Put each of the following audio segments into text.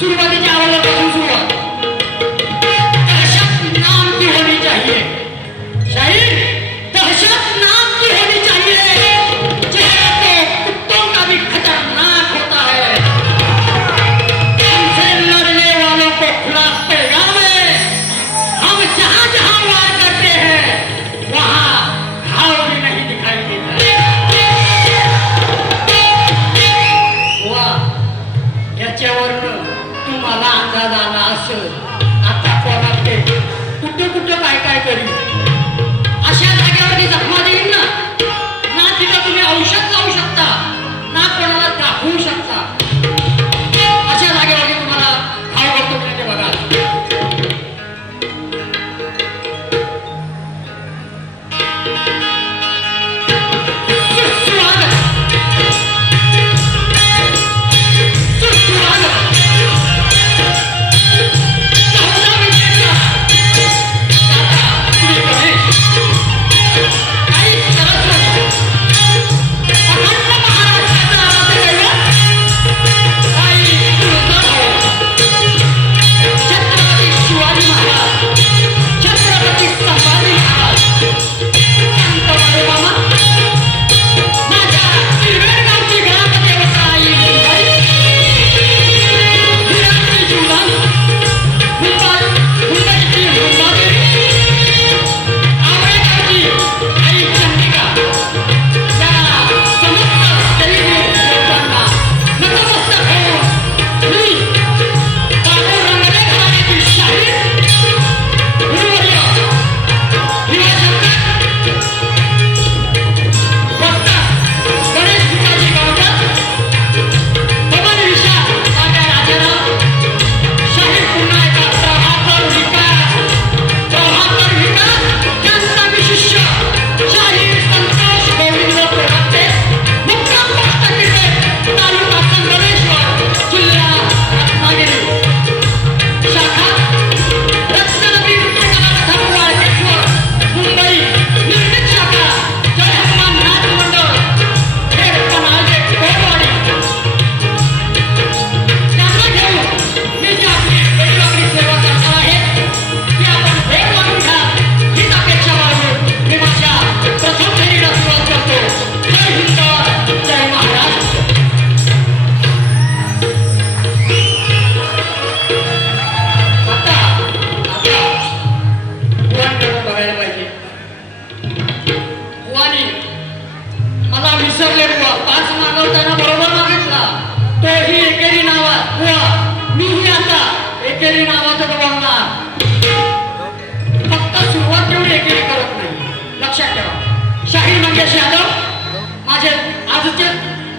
सुरुवातीच्या आवाजापासून सुरुवात. दहशत नाम की होनी चाहिए शाहीर, दहशत नाम की होनी चाहिए. चेहरा तो कुत्तों का भी खतरनाक होता है. हमसे लड़ने वालों को खुला पैगाम है. हम जहां जहां वार करते हैं वहां घाव भी नहीं दिखाई देता. याच्यावरनं तुम्हाला अंदाज आला असेल आता कोणात ते कुठं कुठं काय काय करीन. अशा जागेवरती जखमा देईन ना, ना तिथं तुम्ही औषध लावू शकता ना कोणाला दाखवू शकता. अशा जागेवरती तुम्हाला घाव करतो की ते बघा.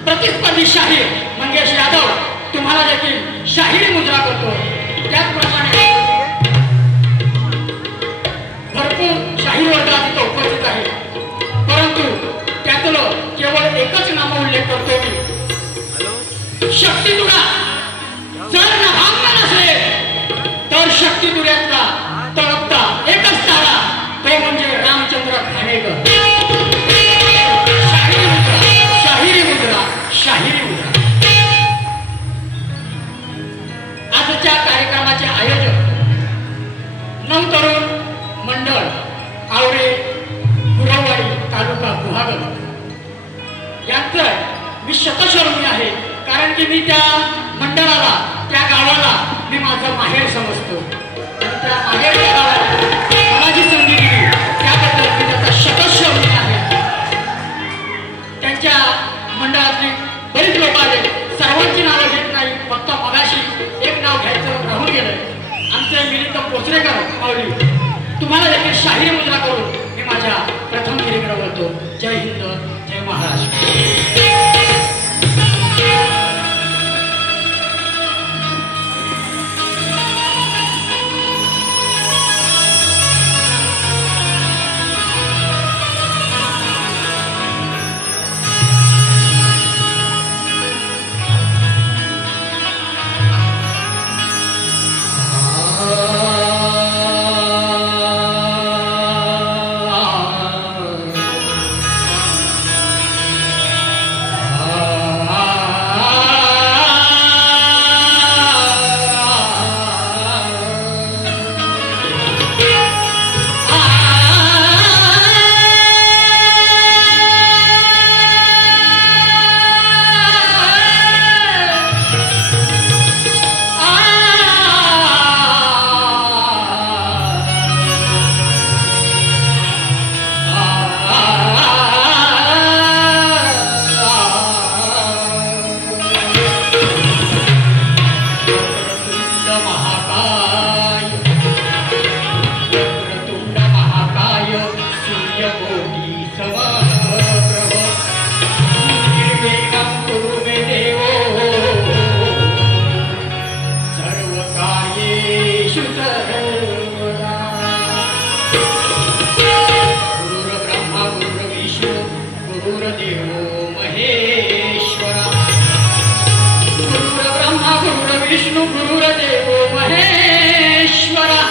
प्रतिस्पर्धी शाहीर मंगेश यादव तुम्हाला देखील शाहिरी मुद्रा करतो. त्याचप्रमाणे भरपूर शाहीर वर्ग तिथे उपस्थित आहे, परंतु त्यातलं केवळ एकच नाम उल्लेख करतो मी. शक्तिदुरा जर नभांगला नसेल तर शक्तिदुऱ्यातला तळपता एकच तारा, तो म्हणजे रामचंद्र खानेकर. शाहिरी मुद्रा. आजच्या कार्यक्रमाचे आयोजक नऊ तरुण मंडळ आवरे गुरववाडी तालुका गुहागर यांचं मी शतशर्मी आहे, कारण की मी त्या मंडळाला त्या गावाला मी माझं माहेर समजतो. त्या माहेरच्या गावाला मला जी संधी दिली त्याबद्दल मी त्याचा शतशर्मी आहे. त्यांच्या मंडळातली बरीच लोक आले, सर्वांची नावं घेत नाही, फक्त मगाशी एक नाव घ्यायचं राहून गेलंय. आमचे मिलिंद पोचरेकर माऊली तुम्हाला देखील शाहीरी मुद्रा करून मी माझ्या प्रथम गिरीकडे बोलतो. जय हिंद, जय महाराष्ट्र. महाकाय वक्रतुंड महाकाय सूर्यकोटी समप्रभ निर्विघ्नं कुरु मे देवो सर्वकार्येषु सर्वदा गुरुर्ब्रह्मा गुरुर्विष्णु गुरुर्देवो महेश्वरा गुरुर्ब्रह्मा गुरुर्विष्णु गुरुर्देवो महेश्वरा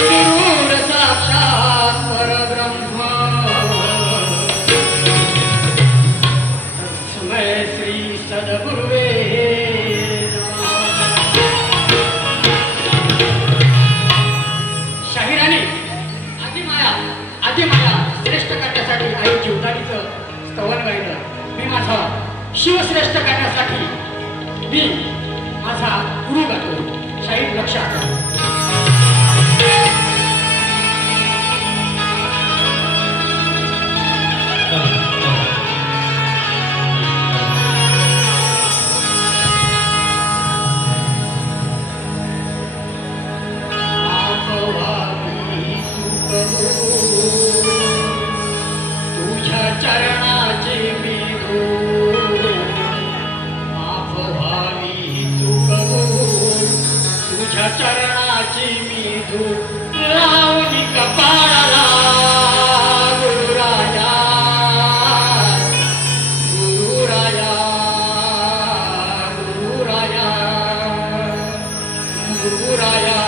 गुरुर् साक्षात् परब्रह्म तस्मै श्री सद्गुरुवे शाहिराने आदिमाया श्रेष्ठ करण्यासाठी आई जीवदानीचं स्तवन गायलं. मी माझा शिवश्रेष्ठ करण्यासाठी मी माझा गुरु गातो. शाहीर लक्षात तुझ्या चरणाचे मी माफ व्हावी चूक तुझ्या चरणाची मी लावणी कपाळाला गुरुराया गुरुराया गुरुराया गुरुराया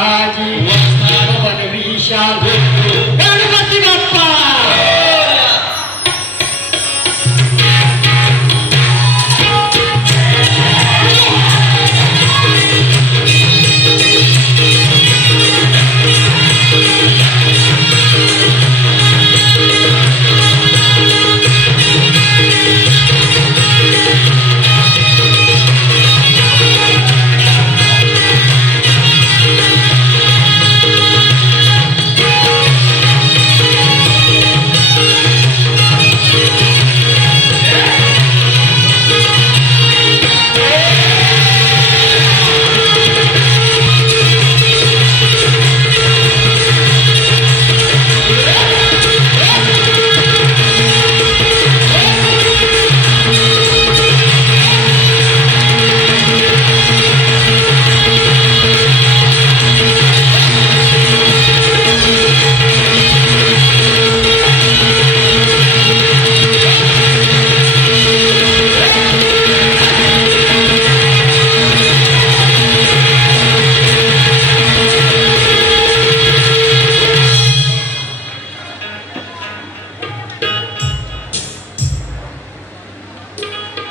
काजी बनविशा गणपती बाप्पा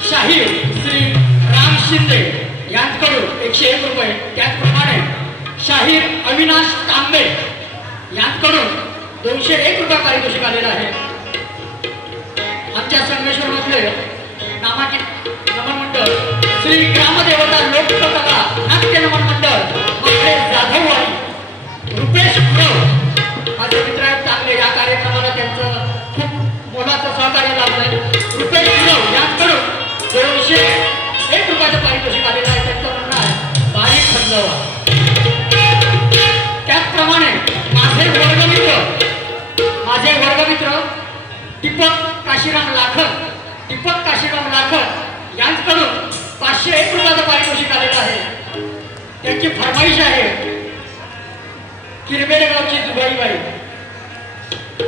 शाहीर श्री राम शिंदे यांच्याकडून 101 रुपये, त्याचप्रमाणे शाहीर अविनाश तांबे यांच्याकडून 201 रुपये पारितोषिक आलेलं आहे. आमच्या संगमेश्वर मधले नामांकित नमन मंडळ श्री ग्रामदेवता लोककला नाट्य नमन मंडळ आपले जाधववाडी रुपेश गुरव माझे मित्र आहेत चांगले. या कार्यक्रमाला त्यांचं खूप मोलाचं सहकार्य लाभलंय. रुपेश गुरव यांच्याकडून 201 रुपयाचं पारितोषिक आलेलं आहे. त्यांचं म्हणणं आहे बारीक समजावा. त्याचप्रमाणे माझे वर्गमित्र दीपक काशीराम लाखर यांच्याकडून 501 रुपयाचं पारितोषिक आलेलं आहे. त्यांची फरमाईश आहे किरबेडगावची जुबाईबाई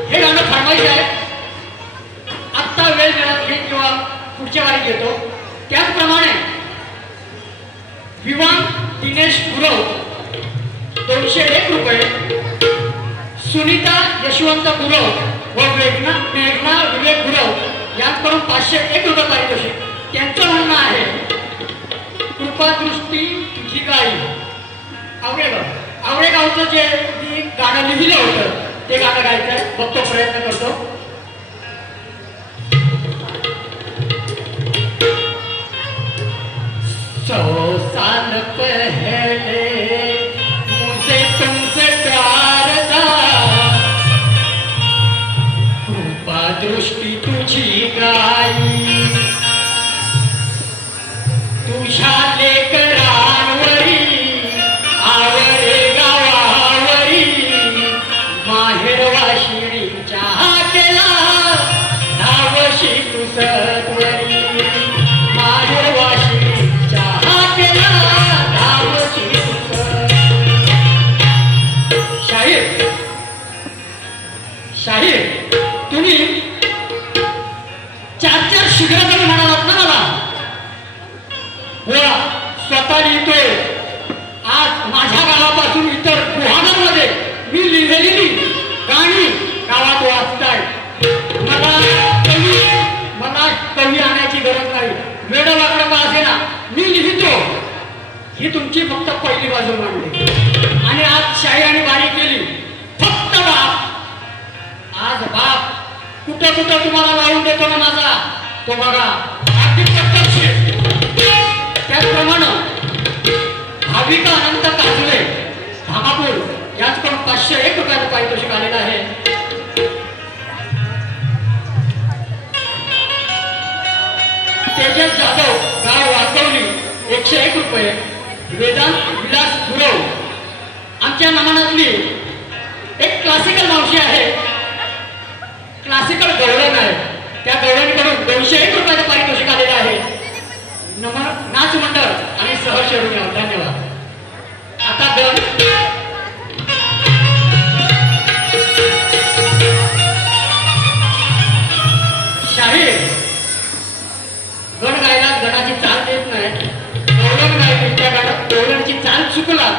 हे गाणं फरमाईश आहे. आत्ता वेळ मिळत घेईन किंवा पुढच्या वारी घेतो. त्याचप्रमाणे विवान दिनेश गुरव 201 रुपये, सुनीता यशवंत गुरव व मेघना विवेक गुरव यांच्याकडून 501 रुपये पारितोषिक. त्यांचं म्हणणं आहे कृपादृष्टी तुझी गाई. आवरेगावचं जे मी गाणं लिहिलं होतं ते गाणं गायचं आहे. बघतो, प्रयत्न करतो. सौ साल पहले मुझे तुमसे प्यार था, कृपा दृष्टी तुझी गाई, तुझ्या लेकरांवरी आवरे गावावरी माहेर वाशिणीच्या केला धावशी तू सत्वरी, माहेर वाशिणी शाहीर तुम्ही 4 शिबिराकडे म्हणालात ना मला. बोला, स्वतः लिहितोय. आज माझ्या गावापासून इतर गुहागांमध्ये मी लिहिलेली गाणी गावात वाचताय. मला कवी आणायची गरज नाही. वेळ वाकडं का असेना मी लिहितो. ही तुमची फक्त पहिली बाजू मांडली आणि आज शाही आणि बारी केली. फक्त बाप आज बाप कुठं तुम्हाला लावून देतो ना माझा तो बघा. त्याचप्रमाणे भाविका अनंत काजळे धामापूर यांच्याकडून 501 रुपयाचं पारितोषिक आलेलं आहे. तेजस जाधव गाव वाकवली 101 रुपये. वेदांत विलास गुरव आमच्या नमनातली एक क्लासिकल मावशी आहे, क्लासिकल गवळण आहे. त्या गवळणीकडून 201 रुपयाचं पारितोषिक आलेलं आहे. नाच मंडळ आणि सहशरून या. धन्यवाद. आता दर शाहीर गण गायला गणाची चाल देत नाही. गवळण गायली त्या गवळणची चाल चुकला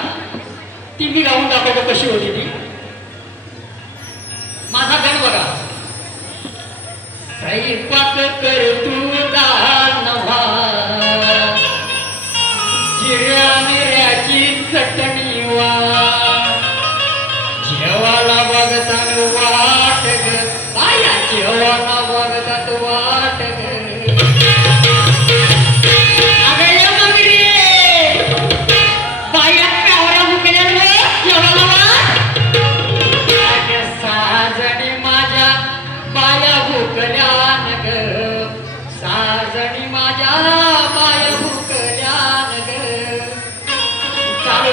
ती मी गाऊन दाखवतो कशी होती ती. माझा गण बघा. स्वयंपाक कर तू दानवा, जिऱ्या मिऱ्याची चटणी वा, जेवाला बघतात वाट ग बाया, जेवाला बघतात वाट ग. साजणी माझ्या बाया भुकल्यान ग. चालू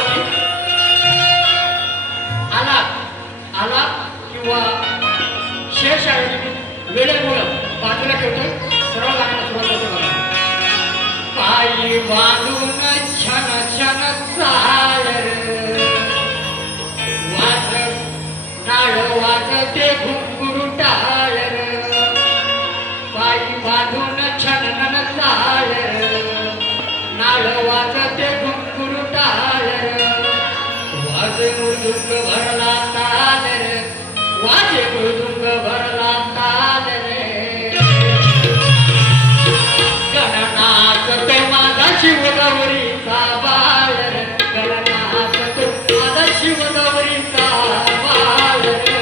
आला आला किंवा शेरशाळी वेळेमुळं बाजूला ठेवतोय, सरळ गाण्याला सुरुवात होते बघा. पायी बांधून छन छन चाल वाज नाळ वाजते घुंगरू टाळ, पायी बांधून छनन चाळ नाळ वाजते घुंगरू टाळ, वाजे मृदुंग भरला ताल रे, वाजे मृदुंग भरला ताल रे. गणनाथ तो माझा शिवगौरीचा बाळ रे, गणनाथ तो माझा शिवगौरीचा बाळ रे.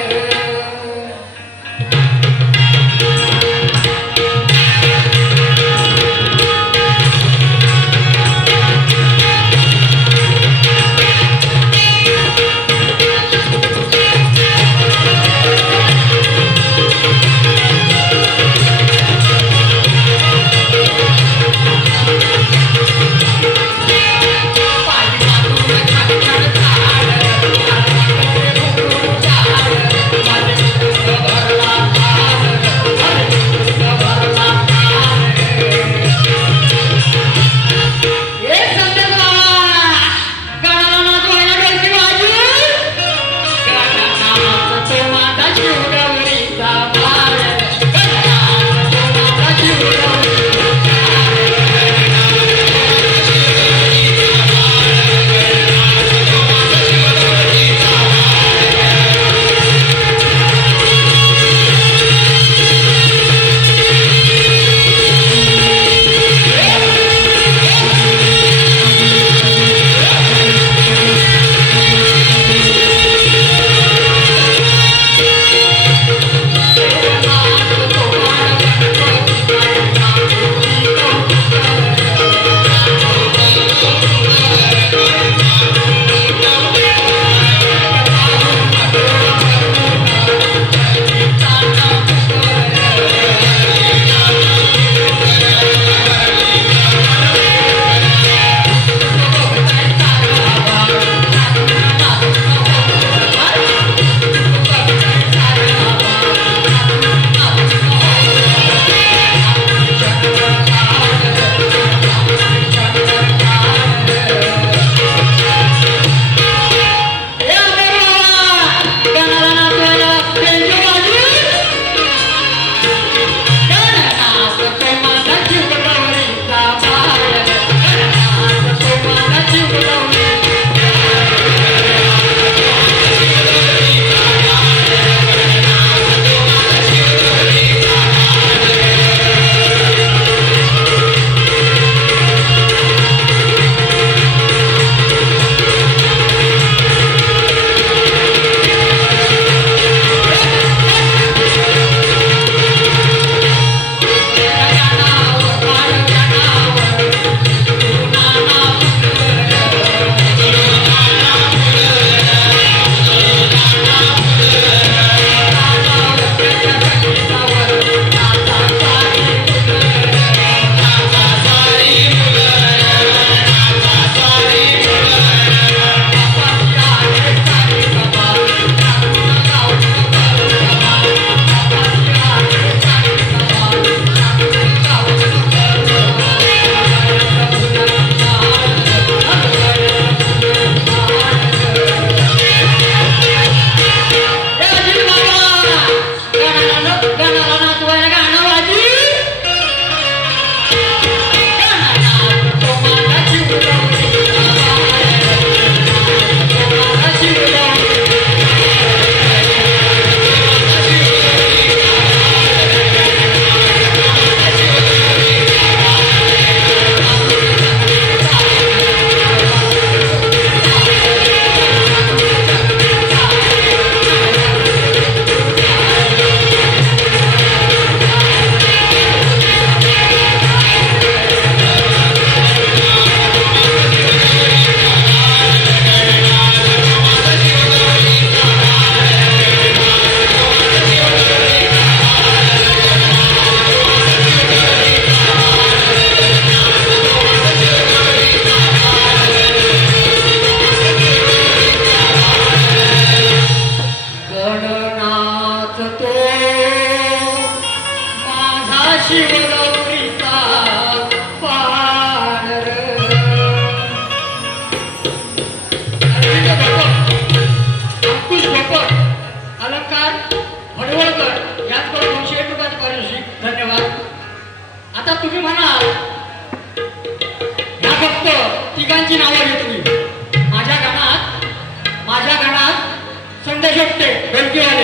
संदेश होते ढोलकीवाले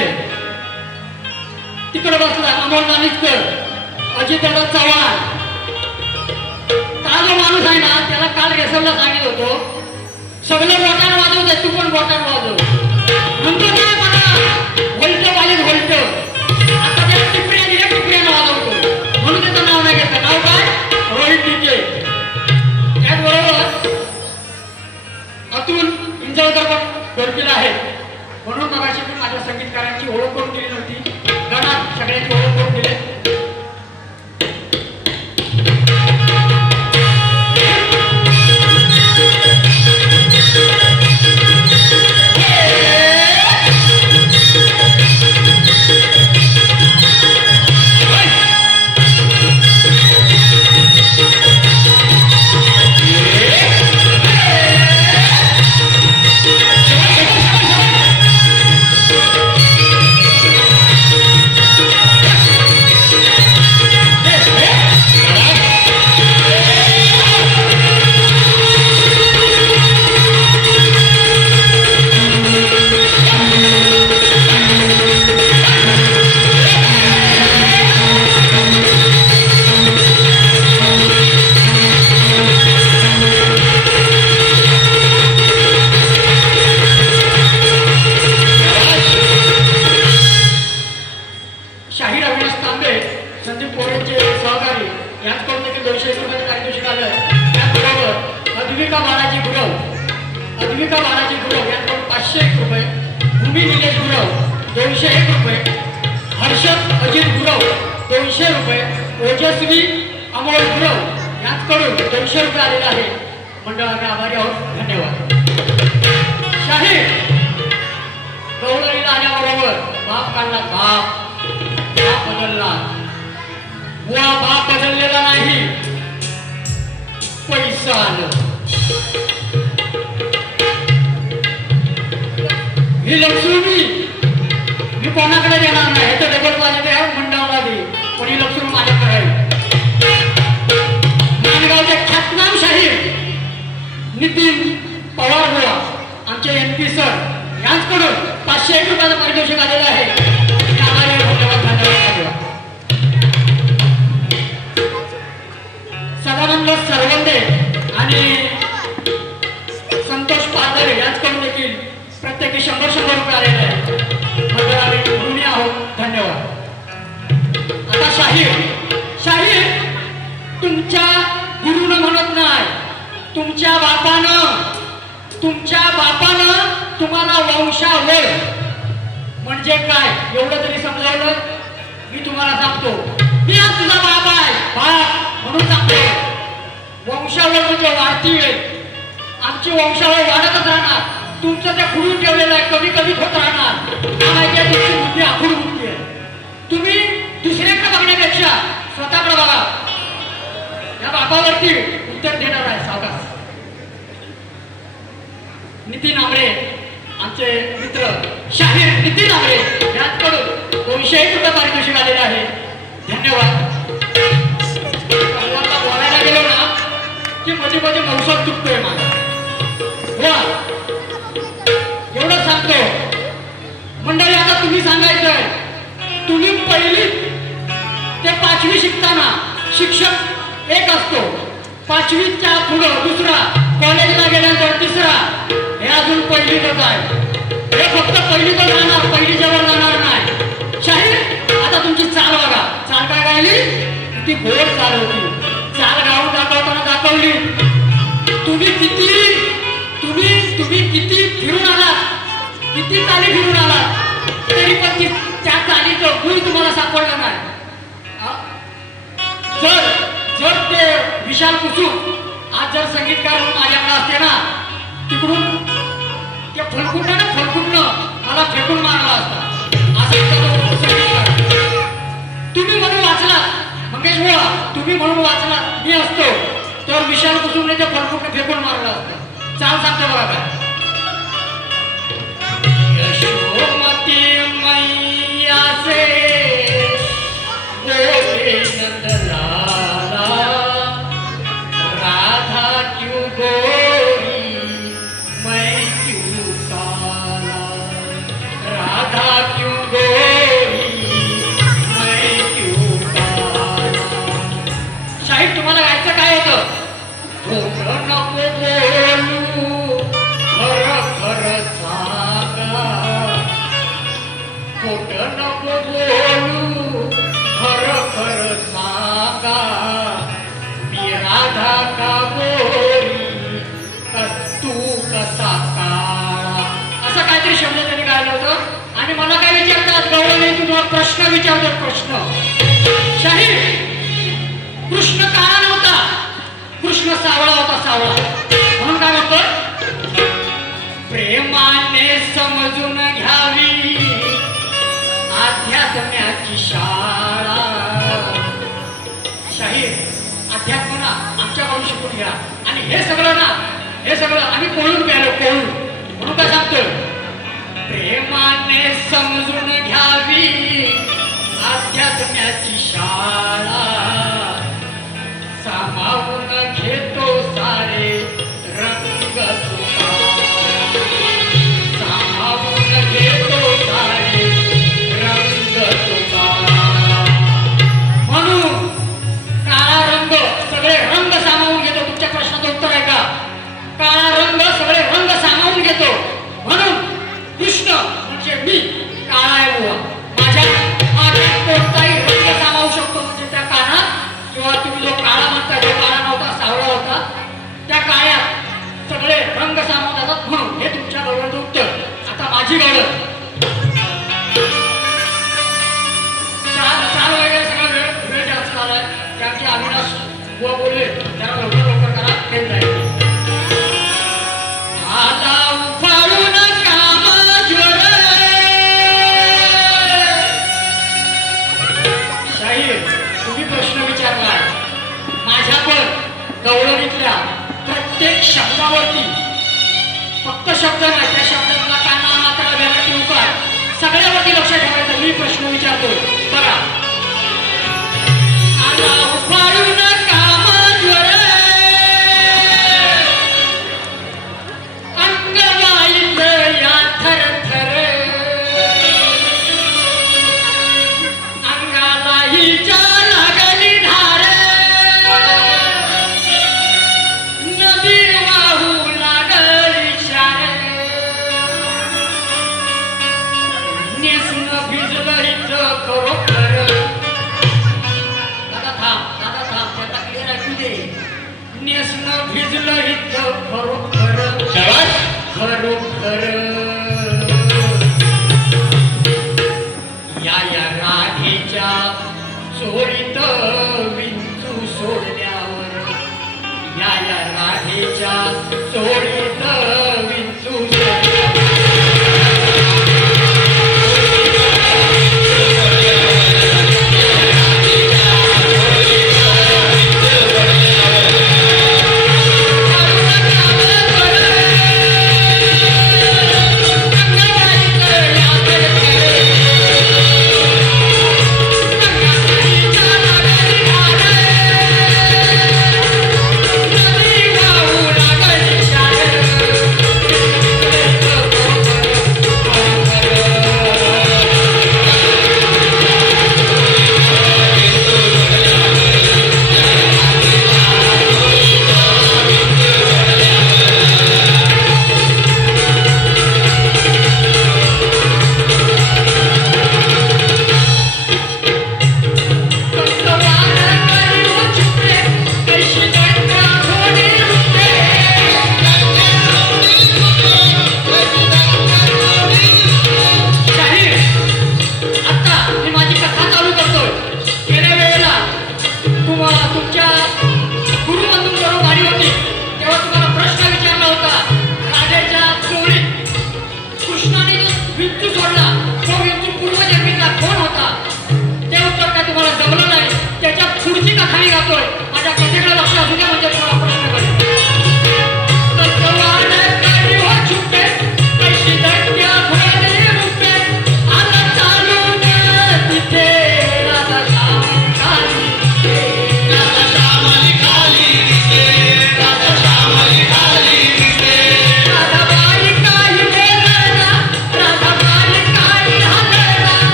तिकडे बसला अमोल नानिककर, अजितदादा चव्हाण. हा जो माणूस आहे ना त्याला काल रेसरला सांगितलं होतो सगळं बोटानं वाजवते, तू पण बोटानं वाजव. म्हणतो काय मला व्होल्ट वाजत व्होल्ट. आता त्या टिपऱ्यानं वाजवतो म्हणून त्याचं नाव नाही घेतलं. नाव काय? रोहित डीजे. त्याचबरोबर अतुल इंजळकर पण ढोलकीला आहे. म्हणून मगाशी मी माझ्या संगीतकारांची ओळख करून दिली नव्हती, गणात सगळ्यांची ओळख करून दिली. बोलू खर खर सांगा मी राधा का बोली तू कसा काळा, असं काहीतरी शब्द त्यांनी गायलं होतं. आणि मला काय विचारतात गौरवने, तुम्हाला प्रश्न विचारतात. प्रश्न शाहीर, कृष्ण काळा नव्हता, कृष्ण सावळा होता, सावळा. म्हणून काय म्हणतो, प्रेमाने समजून घ्यावी अध्यात्माची शाळा. शाहीर, अध्यात्म ना आमच्याकडून शिकून घ्या. आणि हे सगळं ना, हे सगळं आम्ही कोळून प्यालो, कोळून. म्हणून काय सांगतोय, प्रेमाने समजून घ्यावी अध्यात्माची शाळा. सामावून घेतो सारे रंग तुका, सामावून घेतो सारे रंग तुका. म्हणून काळा रंग सगळे रंग सामावून घेतो. तुमच्या प्रश्नाचं उत्तर आहे का? काळा रंग सगळे रंग सामावून घेतो. म्हणून कृष्ण म्हणजे मी काळा आहे बुवा. माझ्या कोणताही रंग सामावू शकतो. म्हणजे त्या काळात, किंवा तुम्ही जो काळा म्हणता, जो काळा नव्हता, सावळा होता, त्या काळ्यात सगळे रंग सामावून जातात. म्हणून हे तुमच्या गौरवाचं उत्तर. आता माझी गौरव चाल वगैरे सगळा वेळ जास्त झालाय. कारण की अविनाश बुवा बोलले, त्याला लवकर लवकर करा, फेल जाईल. आता उफाळून कामा ज्वर. शाहीर, तुम्ही प्रश्न विचारलाय. माझ्या पण गवळणीतल्या प्रत्येक शब्दावरती, फक्त शब्द नाही, त्या शब्दाला काना मात्रा व्याकरण उकार सगळ्यावरती लक्ष ठेवायचं. मी प्रश्न विचारतो बघा. आता उफाळून कामा ज्वर, भिजलं इथं खरोखर, खरोखर. या राधेच्या चोरीत विंचू सोडल्यावर, या राधेच्या चोरीत विंचू सोडल्यावर.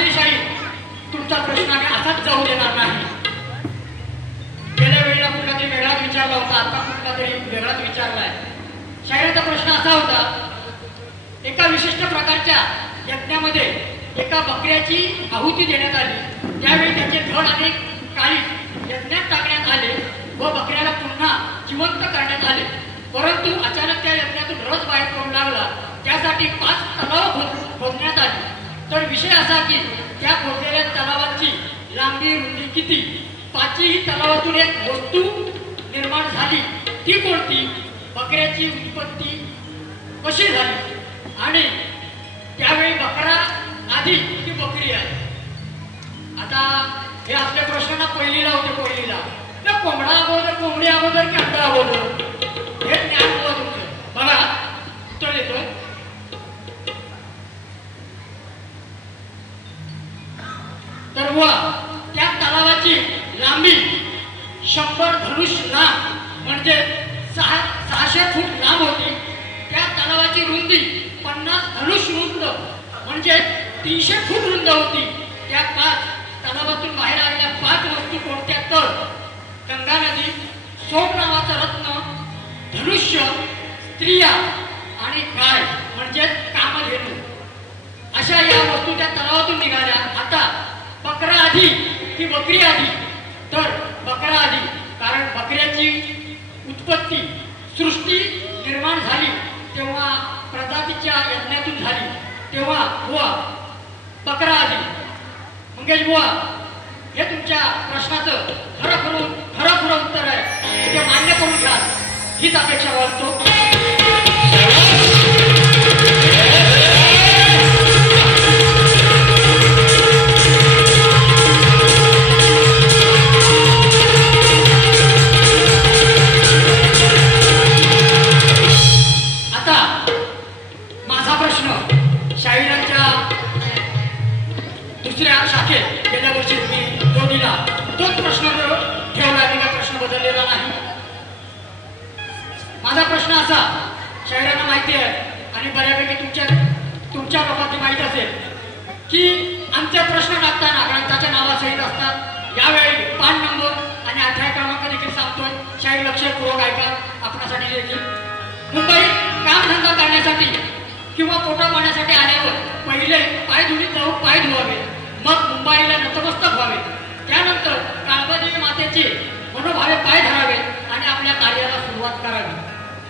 आदिलशाही तुमचा प्रश्न आम्ही असाच जाऊ देणार नाही. गेल्या वेळेला कुठला तरी वेगळाच विचारला होता, आता कुठला तरी वेगळाच विचारलाय. शाहिराचा प्रश्न असा होता, एका विशिष्ट प्रकारच्या यज्ञामध्ये एका बकऱ्याची आहुती देण्यात आली. त्यावेळी त्याचे धड आणि काळी यज्ञात टाकण्यात आले व बकऱ्याला पुन्हा जिवंत करण्यात आले. परंतु अचानक त्या यज्ञातून रस बाहेर पडू लागला. त्यासाठी 5 तलाव खोदण्यात आले. तर विषय असा की त्या खोदलेल्या तलावाची लांबी रुंदी किती, 5ही तलावातून एक वस्तू निर्माण झाली, ती कोणती, बकऱ्याची उत्पत्ती कशी झाली आणि त्यावेळी बकरा आधी की बकरी आहे. आता हे आपल्या प्रश्नांना पहिलीला होते. पहिलीला कोंबडा अगोदर, कोंबडी अगोदर की अंडा अगोदर, हे ज्ञान होतं तुमचं. बघा उत्तर देतो. तर व त्या तलावाची लांबी 100 धनुष्य लांब म्हणजे 600 फूट लांब होती. त्या तलावाची रुंदी 50 धनुष्य रुंद म्हणजे 300 फूट रुंद होती. त्या 5 तलावातून बाहेर आलेल्या 5 वस्तू कोणत्या, तर गंगा नदी, सोम नावाचा रत्न, धनुष्य, स्त्रिया आणि गाय म्हणजे कामधेनू, अशा या वस्तू त्या तलावातून निघाल्या. आता बकरा आधी की बकरी आधी, तर बकरा आधी. कारण बकऱ्याची उत्पत्ती, सृष्टी निर्माण झाली तेव्हा प्रजातीच्या यज्ञातून झाली, तेव्हा बुवा बकरा आधी. मंगेश बुवा, हे तुमच्या प्रश्नाचं खरं उत्तर आहे, ते मान्य करून घ्या हीच अपेक्षा करतो. दुसऱ्या शाखेत गेल्या वर्षी मी जो दिला तोच प्रश्न ठेवला, मी काय प्रश्न बदललेला नाही. माझा प्रश्न असा, शाहिरांना माहिती आहे आणि बऱ्यापैकी तुमच्या लोकांची माहिती असेल की आमचे प्रश्न टाकताना ग्रंथाच्या नावासहित असतात. यावेळी पान नंबर आणि अध्याय क्रमांक देखील सांगतोय. शाहीर लक्षपूर्वक ऐका, आपणासाठी देखील. मुंबईत कामधंदा करण्यासाठी किंवा पोटा पाण्यासाठी आल्यावर पहिले पायधुणीत जाऊन पाय धुवावे, मग मुंबईला नतमस्तक व्हावे. त्यानंतर काळबादेवी मातेचे मनोभावे पाय धरावे आणि आपल्या कार्याला सुरुवात करावी.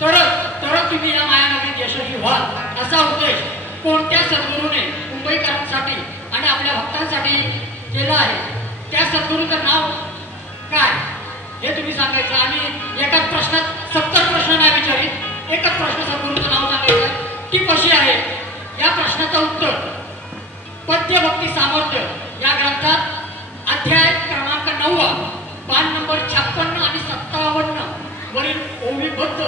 तरच तुम्ही या मायानगरीत यशस्वी व्हाल, असा उद्देश कोणत्या सद्गुरूने मुंबईकरांसाठी आणि आपल्या भक्तांसाठी केला आहे. त्या सद्गुरूचं नाव काय हे तुम्ही सांगायचं. आणि एकाच प्रश्नात 70 प्रश्न नाही विचारित, एकच प्रश्न सद्गुरूचं नाव सांगायचं. ती कशी आहे या प्रश्नाचं उत्तर पद्यभक्ती सामर्थ्य या ग्रंथात अध्याय क्रमांक 9 पान नंबर 56 आणि 57 वरील ओवीबद्ध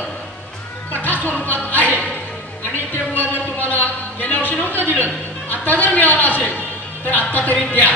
कथा स्वरूपात आहे. आणि ते जर तुम्हाला गेल्या वर्षी नव्हतं दिलं, आता जर मिळालं असेल तर आता तरी द्या.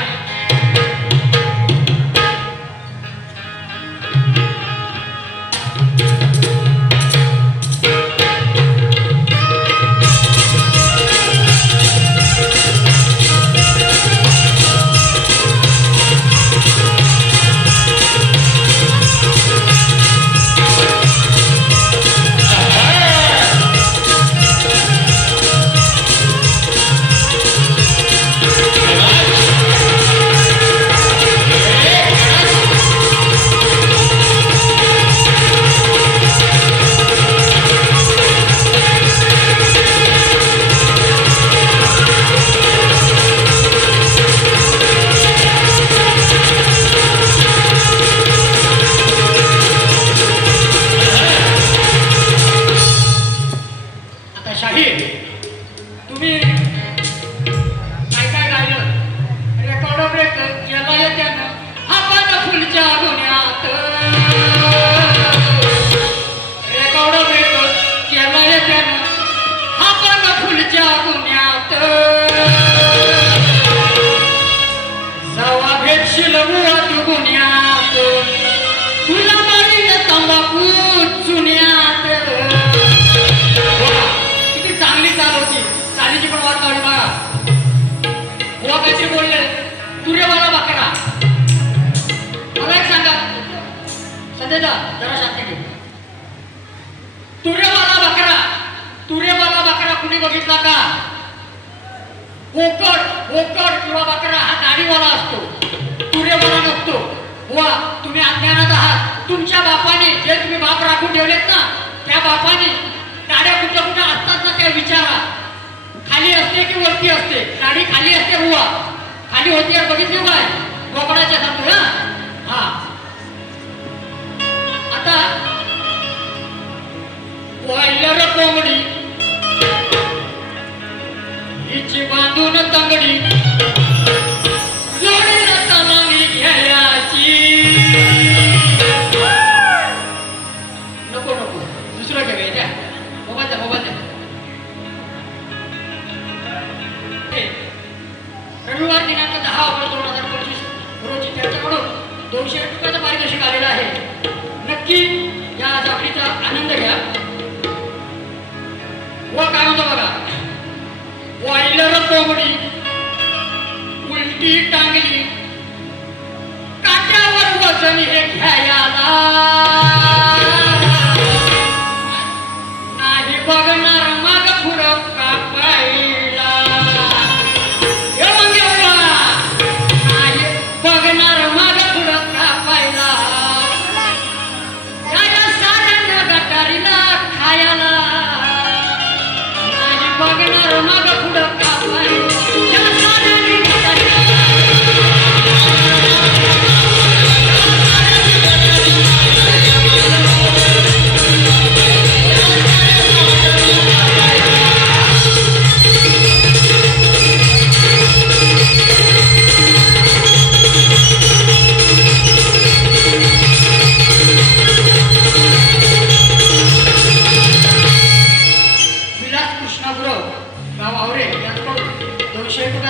तुरेवाला बकरा. मला एक सांगा सध्याचा जरा शांती घे. तुरेवाला बकरा कुणी बघितला का? बोकड किंवा बकरा हा दाढीवाला असतो, तुरेवाला नसतो. वा तुम्ही अज्ञानात आहात. तुमच्या बापाने जे तुम्ही बाप राखून ठेवलेत ना, त्या बापाने दाढ्या कुठं कुठं असतात ना त्या विचारा. खाली असते की वरती असते? दाढी खाली असते बुवा, खाली होती बघितली काय? बोकडाच्या सांगतो हा. आता वाहिल्यावर कोंबडी हिची बांधून तंगडी जोडीला तलावी घ्यायची. नको दुसरं घेऊया द्या. मोबाईल द्या. रविवार दिनांक 10 ऑगस्ट 2025 रोजी त्याच्याकडून 200 रुपयाचं पारितोषिक आलेलं आहे. नक्की या जागृतीचा आनंद घ्या. व काय म्हणतो बघा, वाहिलं कोंबडी उलटी टांगली काट्यावर वजन हे घ्यायला नाही बघणार माग पुढं कापायला. नाही बघणार माग पुढं कापायला. साऱ्यांना गटारीला खायला नाही बघणार माग पुढं कापायला.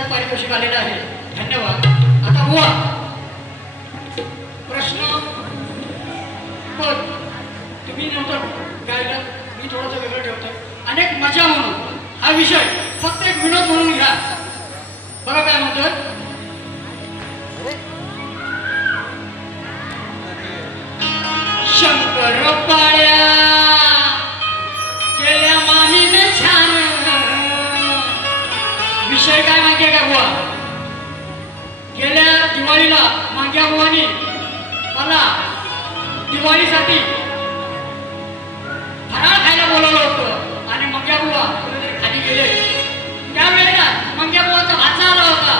पारितोषिक आलेलं आहे. धन्यवाद. आता बुवा प्रश्न पण तुम्ही नव्हतं गायला, मी थोडंसं वेगळं ठेवतो. अनेक मजा म्हणून हा विषय फक्त एक विनोद म्हणून घ्या. बघा काय म्हणतोय. शंकर पाळ्या केल्या माहीने छान. विषय काय माहितीये का बुवा? गेल्या दिवाळीला मांग्या बुवानी मला दिवाळीसाठी फराळ खायला बोलवलं होतं आणि मंग्या बुवा खाली गेले. त्यावेळेला मंग्या बुवाचा भाचा आला होता.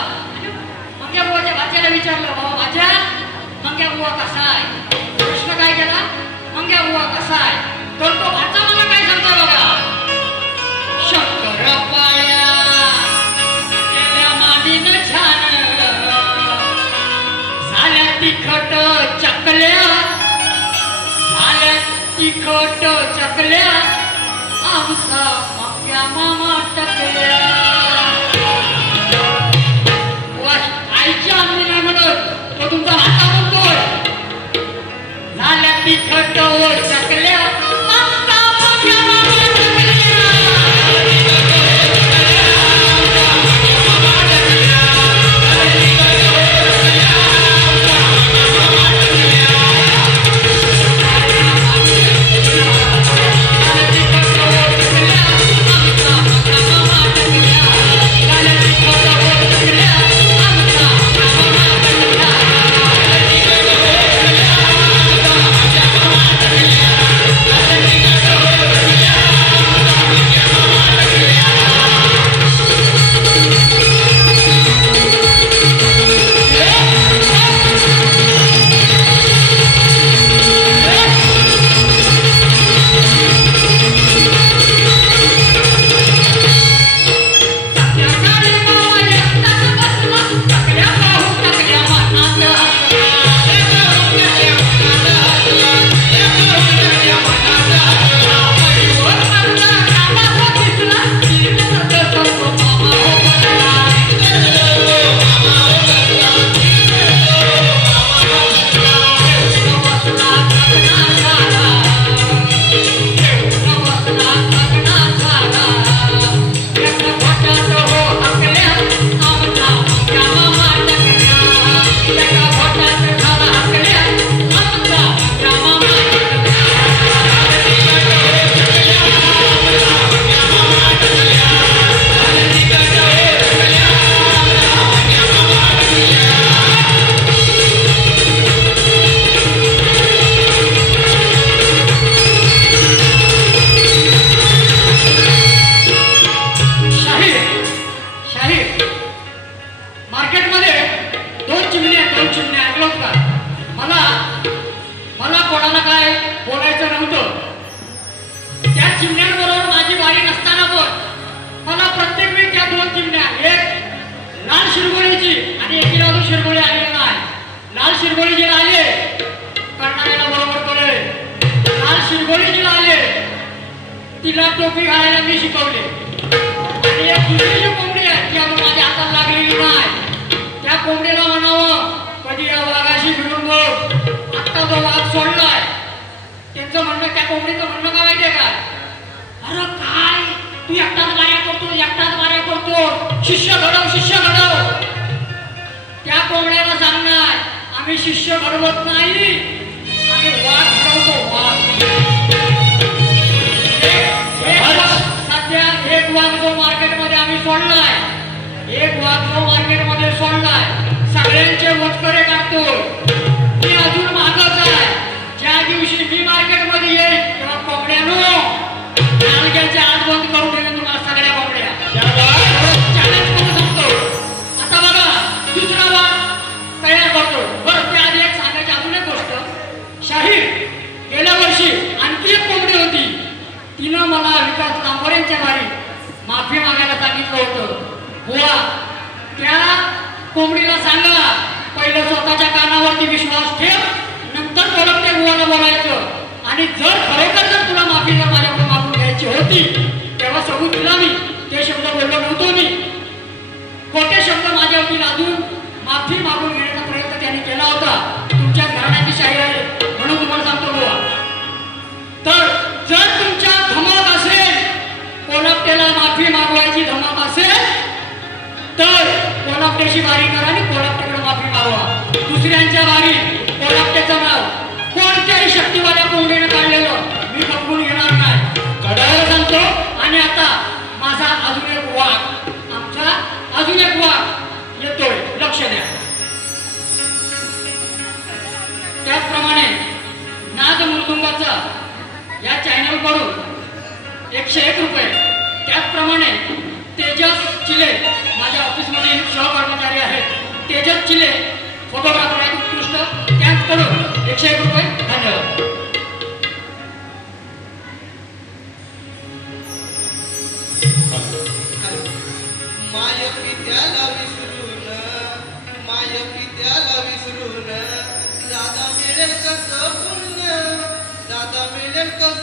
मंग्या बुवाच्या भाच्याला विचारलं, बाबा भाच्या मंग्या बुवा कसा आहे? प्रश्न काय केला, मंग्या बुवा कसा आहे? तर तो भाचा मला काय सांगता बघा. शंकर पाळ्या छान झाल्या तिखट चकल्या, झाल्या तिखट चकल्या आमचा मक्या मामा टकल्या. आईच्या आम्ही नाही म्हणत, तो तुमचा हाता म्हणतोय. झाल्या तिखट चकल्या आमचा मक्या मामा टकल्या. दोन चिमणे ऐकलं का? मला कोणाला काय बोलायचं नव्हतं. त्या चिमण्यांबरोबर माझी वारी नसताना पण मला प्रत्येक वेळी त्या दोन चिमण्या, एक लाल शिरगोळीची आणि एकीला अजून शिरगोळी आलेली नाही. लाल शिरगोळी जे आले करणाऱ्याला बरोबर कळले. लाल शिरगोळी जी आले तिला टोपी घालायला मी शिकवले. आणि एक दुसरी जी कोंबडी आहे ती अजून माझ्या हातात लागलेली नाही. त्या कोंबडीला म्हणावं कधी या वाघाशी भिडून बघ. आता जो वाघ सोडलाय त्यांचं म्हणणं, त्या कोंबडीचं म्हणणं काय माहितीये का? अरे काय तू एकटाच मार्या करतो, शिष्य घडव. त्या कोंबड्याला सांगणार आम्ही शिष्य घडवत नाही, आम्ही वाघ घडवतो. सध्या एक वाघ जो मार्केटमध्ये आम्ही सोडलाय, सगळ्यांचे वचकरे काढतो. मी अजून मागच आहे. ज्या दिवशी मी मार्केटमध्ये येईल तेव्हा कोंबड्यानो नालग्याचे आत बंद करून ठेवेन तुम्हाला सगळ्या कोंबड्या. चॅलेंज करू शकतो. आता बघा दुसरा वाघ तयार करतो. बरं त्याआधी एक सांगायची अजून एक गोष्ट. शाहीर गेल्या वर्षी आणखी एक कोंबडी होती. तिनं मला विकास तांबोरेंच्या वारी माफी मागायला सांगितलं होतं. बुवा त्या कोंबडीला सांगा पहिलं स्वतःच्या कानावरती विश्वास ठेव, नंतर बोलत त्या बुवाला बोलायचं. आणि जर खरोखर जर तुला माफी जर माझ्याकडून मागून घ्यायची होती तेव्हा सबूत दिला मी. ते शब्द बोललो नव्हतो मी. खोटे शब्द माझ्यावरती लादून माफी मागून घेण्याचा प्रयत्न त्यांनी केला होता. तुमच्या घराण्याची शाही आहे म्हणून तुम्हाला सांगतो बुवा. तर जर तुमच्या धमक असेल, कोणाला माफी मागवायची धमक असेल तर कोणापट्याची वारी करा आणि कोणापट्याकडे माफी मागवा. दुसऱ्यांच्या वारी कोणापट्याचं नाव कोणत्याही शक्तीवाल्या कोंबडीने काढलेलं मी बघून घेणार नाही. घडायला सांगतो. आणि आता माझा अजून एक वाघ येतोय, लक्ष द्या. त्याचप्रमाणे नाद मृदुंगाचा या चॅनल कडून 101 रुपये. त्याचप्रमाणे तेजस चिले माझ्या ऑफिसमध्ये सहकर्मचारी आहेत. तेजस चिले फोटोग्राफर आहेत उत्कृष्ट, त्यांच्याकडून 101 रुपये. धन्यवाद. माय पित्याला विसरून दादा मिळेल कसं पुण्य, दादा मिळेल कसं